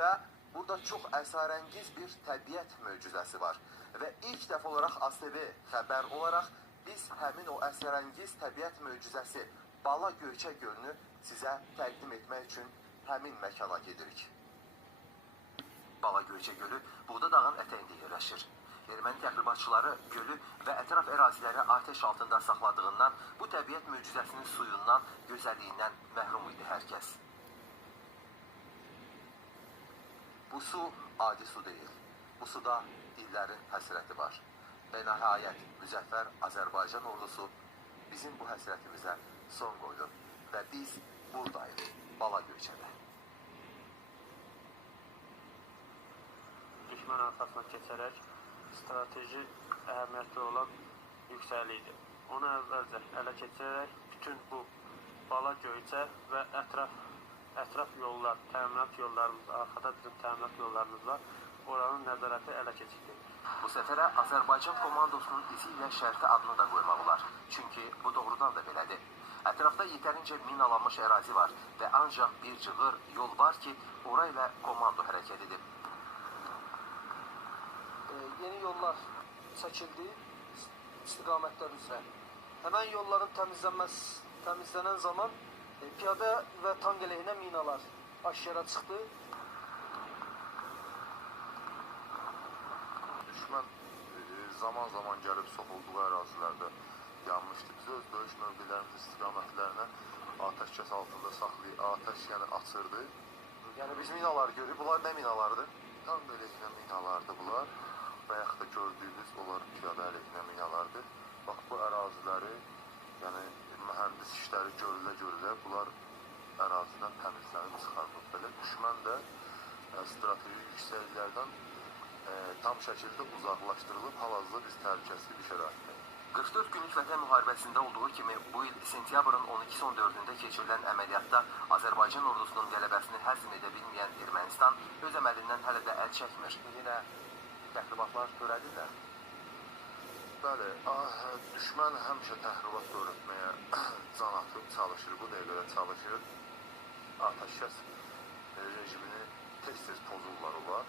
Və burada çox əsarəngiz bir təbiət möcüzəsi var. Və ilk dəfə olaraq ATV xəbər olaraq biz həmin o əsarəngiz təbiət möcüzəsi Bala Göyçə gölünü sizə təqdim etmək üçün həmin məkana gedirik. Bala Göyçə gölü Buğda dağın ətəyində yerləşir. Erməni təxribatçıları gölü və ətraf əraziləri atəş altında saxladığından bu təbiət möcüzəsinin suyundan, gözəlliyindən məhrum idi hər kəs. Bu su adi su deyil. Bu suda illərin həsrəti var. Və nəhayət müzəffər Azərbaycan ordusu bizim bu həsrətimizə son qoydu. Və biz buradayıq, Bala Göyçədə. Düşmən arxasına keçərək strateji əhəmiyyətli olan yüksəklikdir. Onu əvvəlcə ələ keçirərək bütün bu Bala Göyçə və ətraf yollar, təminat yollarımız, arxada bizim təminat yollarımız var. Oranın nəzarəti ələ keçirdi. Bu səfərə Azərbaycan komandosunun izi ilə şərti adını da qoymaq olar. Çünki bu doğrudan da belədir. Ətrafda yetərincə minalanmış ərazi var və ancaq bir cığır yol var ki, orayla komando hərəkət edib. Yeni yollar çəkildi istiqamətlər üzrə. Həmən yolların təmizlənən zaman piyada və tank əleyhinə minalar aşkara çıxdı. Düşmən zaman-zaman gəlib soxulduğu ərazilərdə yanmışdı. Biz öz döyüş mövqelərimiz istiqamətlərinə atəşkəs altında saxlayıb, atəş açırdı. Yəni biz minalar görürük. Bunlar nə minalardır? Tank əleyhinə minalardır bunlar. Və yaxud da gördüyünüz onlar piyada əleyhinə minalardır. Bax bu əraziləri, yəni mühəndis işləri görülə bunlar ərazidən təmizlənib çıxarılıb. Belə düşmən də strateji yüksəkliklərdən tam şəkildə uzaqlaşdırılıb, hal-hazırda biz təhlükəsizlik şəraitindəyik. 44 günlük vətən müharibəsində olduğu kimi bu il sentyabrın 12-14-də keçirilən əməliyyatda Azərbaycan ordusunun qələbəsini həzm edə bilməyən Ermənistan öz əməlindən hələ də əl çəkmir. Yenə təxribatlar törədirlər. Bəli, düşmən həmişə təxribat törətməyə can atıb çalışır, bu dəqiqədə çalışır. Atəşkəs rejimini tez-tez pozurlar olar.